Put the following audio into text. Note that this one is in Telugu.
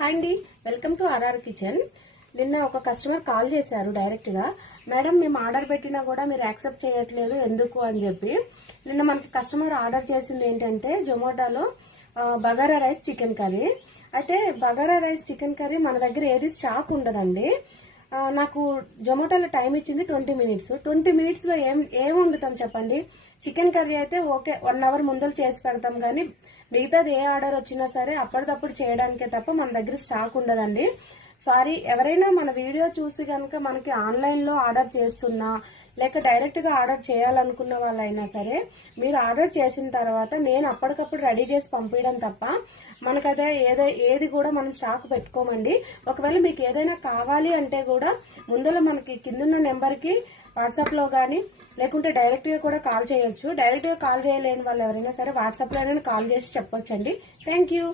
హాయ్ అండి, వెల్కమ్ టు ఆర్ఆర్ కిచెన్. నిన్న ఒక కస్టమర్ కాల్ చేశారు డైరెక్ట్ గా. మేడం, మేము ఆర్డర్ పెట్టినా కూడా మీరు యాక్సెప్ట్ చేయట్లేదు ఎందుకు అని చెప్పి. నిన్న మనకి కస్టమర్ ఆర్డర్ చేసింది ఏంటంటే జొమాటోలో బగారా రైస్ చికెన్ కర్రీ. అయితే బగారా రైస్ చికెన్ కర్రీ మన దగ్గర ఏది స్టాక్ ఉండదండి. నాకు జొమాటోలో టైం ఇచ్చింది 20 మినిట్స్. 20 మినిట్స్ లో ఏం వండుతాం చెప్పండి. చికెన్ కర్రీ అయితే ఓకే, 1 అవర్ ముందర చేసి పెడతాం, కానీ మిగతాది ఏ ఆర్డర్ వచ్చినా సరే అప్పటికప్పుడు చేయడానికే తప్ప మన దగ్గర స్టాక్ ఉండదండి. సారీ, ఎవరైనా మన వీడియో చూసి కనుక మనకి ఆన్లైన్ లో ఆర్డర్ చేస్తున్నా లేక డైరెక్ట్ గా ఆర్డర్ చేయాలనుకున్న వాళ్ళైనా సరే మీరు ఆర్డర్ చేసిన తర్వాత నేను అప్పటికప్పుడు రెడీ చేసి పంపించడం తప్ప మనకైతే ఏది కూడా మనం స్టాక్ పెట్టుకోమండి. ఒకవేళ మీకు ఏదైనా కావాలి అంటే కూడా ముందర మనకి కిందున్న నెంబర్ కి వాట్సాప్ లో గానీ లేకుంటే డైరెక్ట్ గా కూడా కాల్ చేయొచ్చు. డైరెక్ట్ గా కాల్ చేయలేని వాళ్ళు ఎవరైనా సరే వాట్సాప్ లోనే కాల్ చేసి చెప్పొచ్చండి. Thank you.